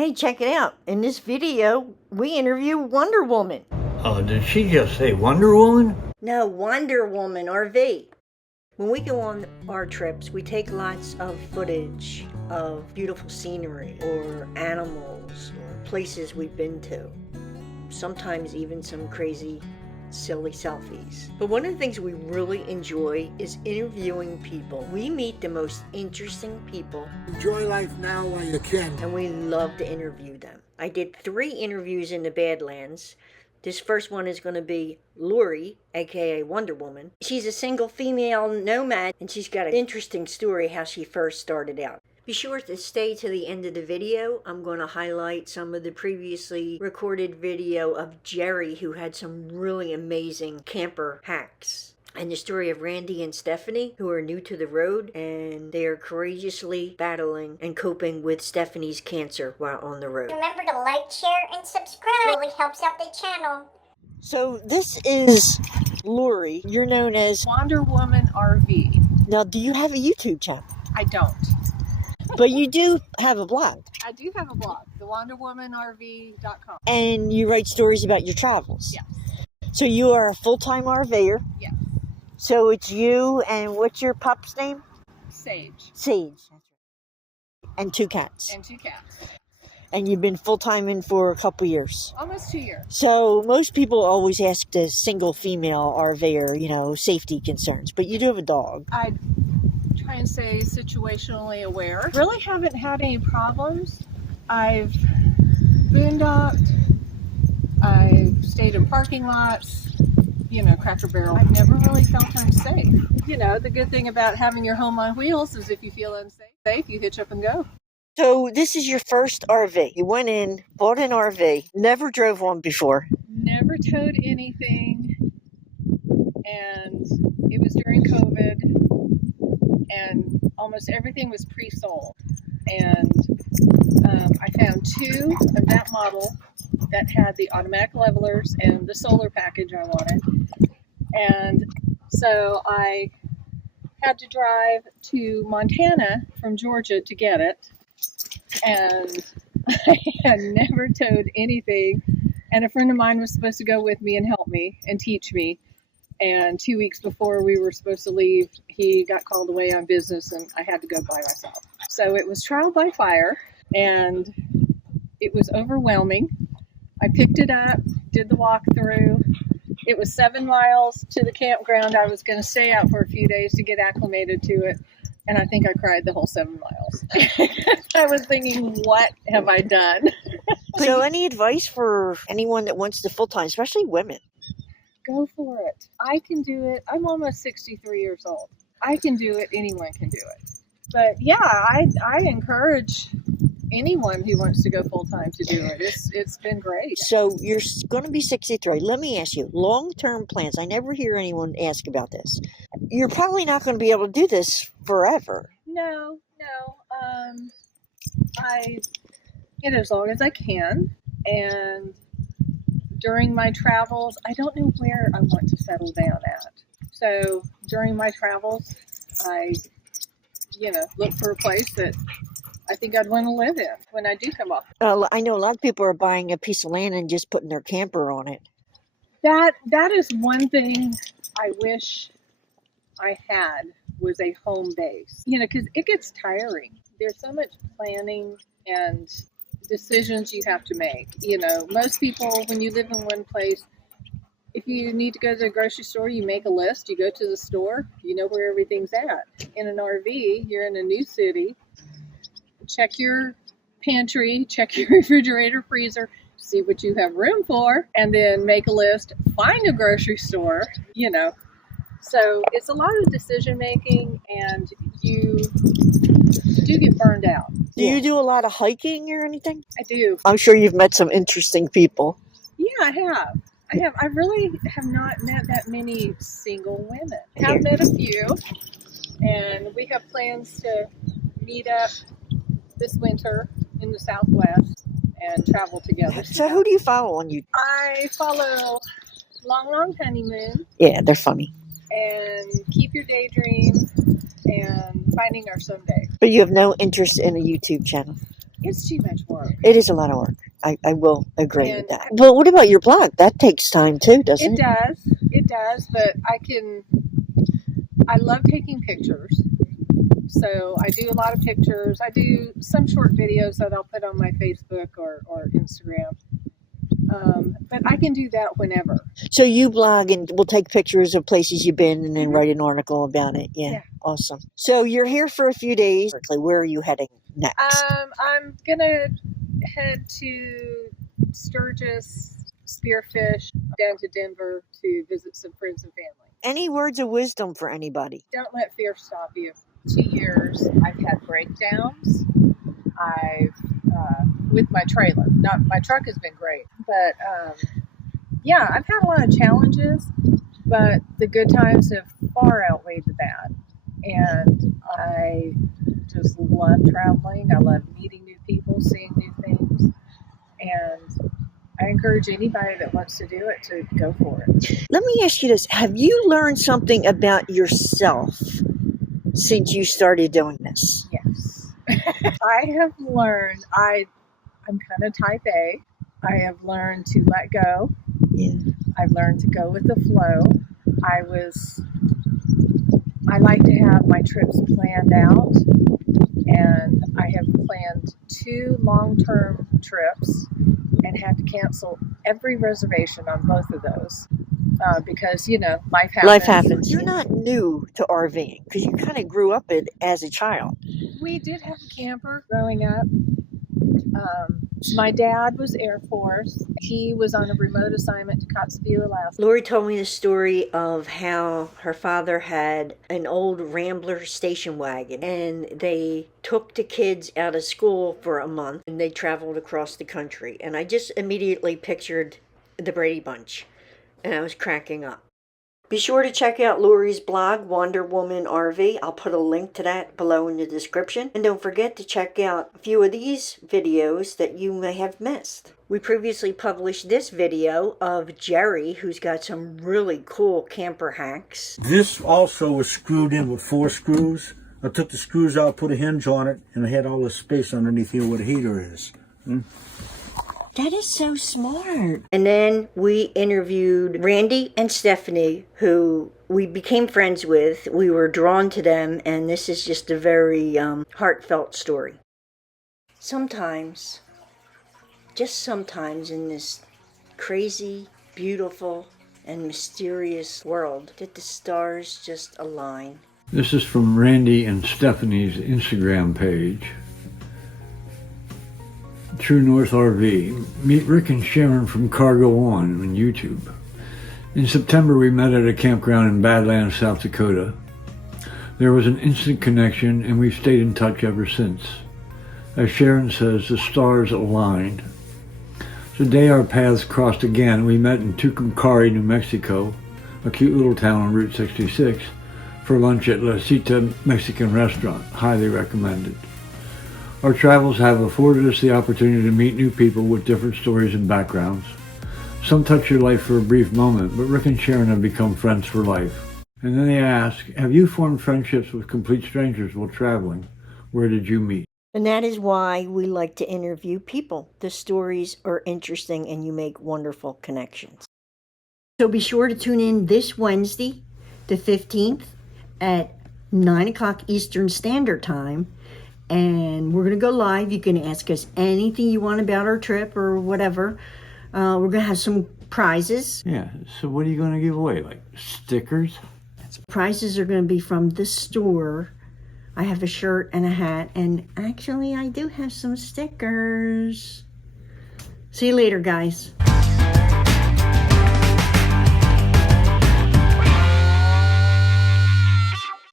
Hey, check it out. In this video, we interview Wonder Woman. Did she just say Wonder Woman? No, Wonder Woman RV. When we go on our trips, we take lots of footage of beautiful scenery or animals or places we've been to. Sometimes even some crazy, silly selfies. But one of the things we really enjoy is interviewing people. We meet the most interesting people. Enjoy life now while you can. And we love to interview them. I did 3 interviews in the Badlands. This first one is going to be Lori, aka Wonder Woman. She's a single female nomad, and she's got an interesting story how she first started out. Be sure to stay to the end of the video. I'm going to highlight some of the previously recorded video of Jerry, who had some really amazing camper hacks. And the story of Randy and Stephanie, who are new to the road, and they are courageously battling and coping with Stephanie's cancer while on the road. Remember to like, share, and subscribe. It really helps out the channel. So this is Lori. You're known as Wonder Woman RV. Now, do you have a YouTube channel? I don't. But you do have a blog. I do have a blog, thewonderwomanrv.com. And you write stories about your travels. Yes. So you are a full-time RVer. Yes. So it's you and what's your pup's name? Sage. Sage. And 2 cats. And 2 cats. And you've been full-time in for a couple years. Almost 2 years. So most people always ask the single female RVer, safety concerns. But you do have a dog. I try and stay situationally aware. Really haven't had any problems. I've boondocked. I've stayed in parking lots. Cracker Barrel. I've never really felt unsafe. The good thing about having your home on wheels is if you feel unsafe, you hitch up and go. So this is your first RV. You went in, bought an RV, never drove one before. Never towed anything, and it was during COVID, and almost everything was pre-sold. And I found 2 of that model that had the automatic levelers and the solar package I wanted. And so I had to drive to Montana from Georgia to get it. And I had never towed anything. And a friend of mine was supposed to go with me and help me and teach me. And 2 weeks before we were supposed to leave, he got called away on business and I had to go by myself. So it was trial by fire and it was overwhelming. I picked it up, did the walkthrough. It was 7 miles to the campground. I was going to stay out for a few days to get acclimated to it. And I think I cried the whole 7 miles. I was thinking, what have I done? So any advice for anyone that wants to full-time, especially women? Go for it. I can do it. I'm almost 63 years old. I can do it. Anyone can do it. But yeah, I encourage anyone who wants to go full-time to do it. It's been great. So you're going to be 63. Let me ask you, long-term plans. I never hear anyone ask about this. You're probably not going to be able to do this forever. No. I get as long as I can. And during my travels, I don't know where I want to settle down at. So during my travels, I, look for a place that I think I'd want to live in when I do come off. I know a lot of people are buying a piece of land and just putting their camper on it. That is one thing I wish I had was a home base. Because it gets tiring. There's so much planning and decisions you have to make. Most people, when you live in one place, if you need to go to the grocery store, you make a list, you go to the store, you know where everything's at. In an RV, you're in a new city. Check your pantry, check your refrigerator, freezer, see what you have room for, and then make a list, find a grocery store, So it's a lot of decision making, and you do get burned out. Do you do a lot of hiking or anything? I do. I'm sure you've met some interesting people. Yeah, I have. I really have not met that many single women. I have met a few, and we have plans to meet up this winter in the Southwest and travel together. So who do you follow on YouTube? I follow Long Honeymoon. Yeah, they're funny. And Keep Your Daydream and Finding Our Someday. But you have no interest in a YouTube channel? It's too much work. It is a lot of work. I will agree with And that. But what about your blog? That takes time too, doesn't it? It does, but I love taking pictures. So I do a lot of pictures. I do some short videos that I'll put on my Facebook or Instagram. But I can do that whenever. So you blog and will take pictures of places you've been and then write an article about it. Yeah. Awesome. So you're here for a few days. Where are you heading next? I'm gonna head to Sturgis, Spearfish, down to Denver to visit some friends and family. Any words of wisdom for anybody? Don't let fear stop you. 2 years, I've had breakdowns. I've with my trailer. Not my truck has been great, but yeah, I've had a lot of challenges, but the good times have far outweighed the bad. And I just love traveling. I love meeting new people, seeing new things, and I encourage anybody that wants to do it to go for it. Let me ask you this. Have you learned something about yourself since you started doing this? Yes. I have learned, I'm kind of type A. I have learned to let go. Yeah. I've learned to go with the flow. I like to have my trips planned out, and I have planned 2 long-term trips and had to cancel every reservation on both of those because, life happens. Life happens. You're not new to RVing because you kind of grew up it as a child. We did have a camper growing up. My dad was Air Force. He was on a remote assignment to Kotzebue, Alaska. Lori told me the story of how her father had an old Rambler station wagon and they took the kids out of school for a month and they traveled across the country. And I just immediately pictured the Brady Bunch and I was cracking up. Be sure to check out Lori's blog, Wonder Woman RV. I'll put a link to that below in the description. And don't forget to check out a few of these videos that you may have missed. We previously published this video of Jerry, who's got some really cool camper hacks. This also was screwed in with 4 screws. I took the screws out, put a hinge on it, and I had all the space underneath here where the heater is. That is so smart. And then we interviewed Randy and Stephanie, who we became friends with. We were drawn to them, and this is just a very heartfelt story. Sometimes, just sometimes in this crazy, beautiful, and mysterious world, that the stars just align. This is from Randy and Stephanie's Instagram page. True North RV. Meet Rick and Sharon from Cargo On YouTube. In September, we met at a campground in Badlands, South Dakota. There was an instant connection, and we've stayed in touch ever since. As Sharon says, the stars aligned. The day our paths crossed again, we met in Tucumcari, New Mexico, a cute little town on Route 66, for lunch at La Cita Mexican restaurant. Highly recommended. Our travels have afforded us the opportunity to meet new people with different stories and backgrounds. Some touch your life for a brief moment, but Rick and Sharon have become friends for life. And then they ask, have you formed friendships with complete strangers while traveling? Where did you meet? And that is why we like to interview people. The stories are interesting and you make wonderful connections. So be sure to tune in this Wednesday, the 15th at 9 o'clock Eastern Standard Time. And we're going to go live. You can ask us anything you want about our trip or whatever. We're going to have some prizes. Yeah, so what are you going to give away? Like stickers? Prizes are going to be from the store. I have a shirt and a hat. And actually, I do have some stickers. See you later, guys.